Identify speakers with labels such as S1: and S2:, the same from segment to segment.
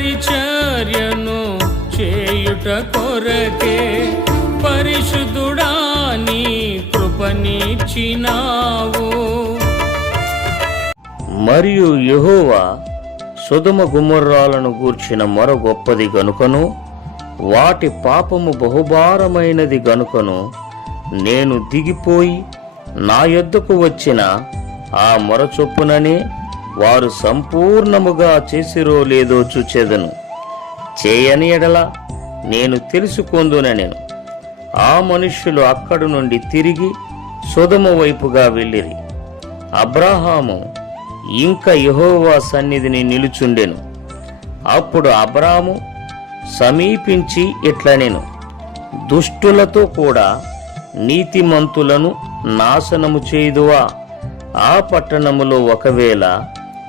S1: పరిచర్యను చేయుట కొరకే పరిశుద్ధుడా నీ కృపనిచ్చినావు.
S2: మరియు యహోవా సుధమ గుమ్మర్రాలను గూర్చిన మరో గొప్పది గనుకను వాటి పాపము బహుభారమైనది గనుకను నేను దిగిపోయి నా యొద్దకు వచ్చిన ఆ మొర చొప్పుననే వారు సంపూర్ణముగా చేసిరో లేదో చూచేదను. చేయని ఎడల నేను తెలుసుకొందునెను ఆ మనుష్యులు అక్కడి నుండి తిరిగి సుధమ వైపుగా వెళ్ళిరి. అబ్రాహాము ఇంకా యహోవా సన్నిధిని నిలుచుండెను. అప్పుడు అబ్రాము సమీపించి ఇట్లనెను దుష్టులతో కూడా నీతిమంతులను నాశనము చేయుదువా? ఆ పట్టణములో ఒకవేళ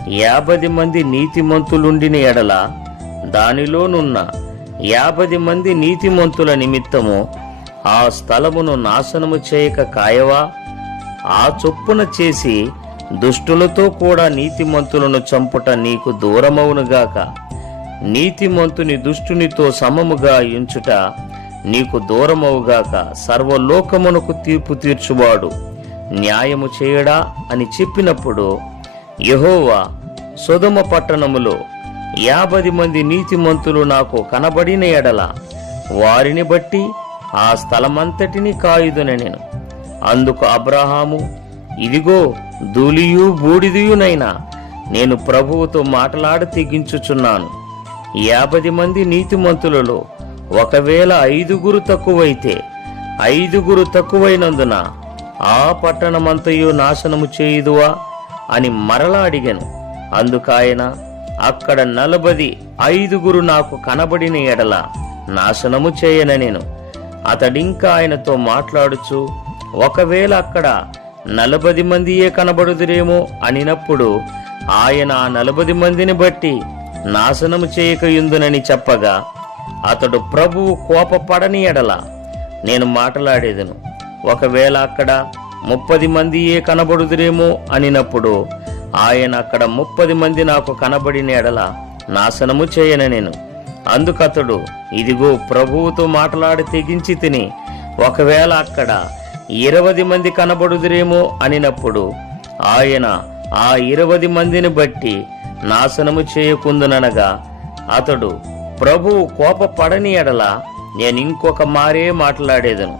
S2: యాభై మంది నీతిమంతులుండిన ఎడల దానిలోనున్న యాభై మంది నీతిమంతుల నిమిత్తము ఆ స్థలమును నాశనము చేయక కాయవా? ఆ చొప్పున చేసి దుష్టులతో కూడా నీతిమంతులను చంపుట నీకు దూరమవునుగాక నీతిమంతుని దుష్టునితో సమముగా ఎంచుట నీకు దూరమవుగాక సర్వలోకమునకు తీర్పు తీర్చువాడు న్యాయము చేయడా అని చెప్పినప్పుడు యహోవా సుధమ పట్టణములో యాభై మంది నీతిమంతులు నాకు కనబడిన ఎడల వారిని బట్టి ఆ స్థలమంతటిని కాయుదున నేను. అందుకు అబ్రహాము ఇదిగో ధూళియు బూడిదియునైనా నేను ప్రభువుతో మాట్లాడి తెగించుచున్నాను. యాభై మంది నీతిమంతులలో ఒకవేళ ఐదుగురు తక్కువైతే ఐదుగురు తక్కువైనందున ఆ పట్టణమంతయు నాశనము చేయుదువా? అని మరలా అడిగాను. అందుకాయన అక్కడ నలభది ఐదుగురు నాకు కనబడిన ఎడల నాశనము చేయన నేను. అతడింకా ఆయనతో మాట్లాడుచు ఒకవేళ అక్కడ నలభది మందియే కనబడుదురేమో అనినప్పుడు ఆయన ఆ నలభది మందిని బట్టి నాశనము చేయకయుందునని చెప్పగా అతడు ప్రభువు కోపపడని ఎడల నేను మాట్లాడేదను. ఒకవేళ అక్కడ ముప్పది మందియే కనబడుదురేమో అనినప్పుడు ఆయన అక్కడ ముప్పది మంది నాకు కనబడిన ఎడల నాశనము చేయన నేను. అందుకతడు ఇదిగో ప్రభువుతో మాట్లాడి తెగించి తిని ఒకవేళ అక్కడ ఇరవది మంది కనబడుదురేమో అనినప్పుడు ఆయన ఆ ఇరవది మందిని బట్టి నాశనము చేయకుందుననగా అతడు ప్రభువు కోపపడని ఎడల నేను ఇంకొక మారే మాట్లాడేదను.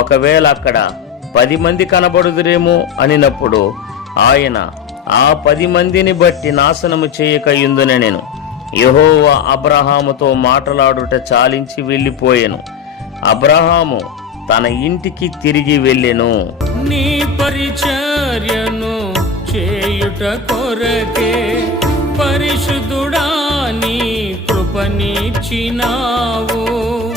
S2: ఒకవేళ అక్కడ పది మంది కనబడుదురేమో అనినప్పుడు ఆయన ఆ పది మందిని బట్టి నాశనము చేయకయుందున నేను? యెహోవా అబ్రహాముతో మాట్లాడుట చాలించి వెళ్ళిపోయాను. అబ్రహాము తన ఇంటికి తిరిగి వెళ్ళెను.
S1: నీ పరిచర్యను చేయుట కొరకే పరిశుద్ధుడా నీ కృపనిచ్చినావు.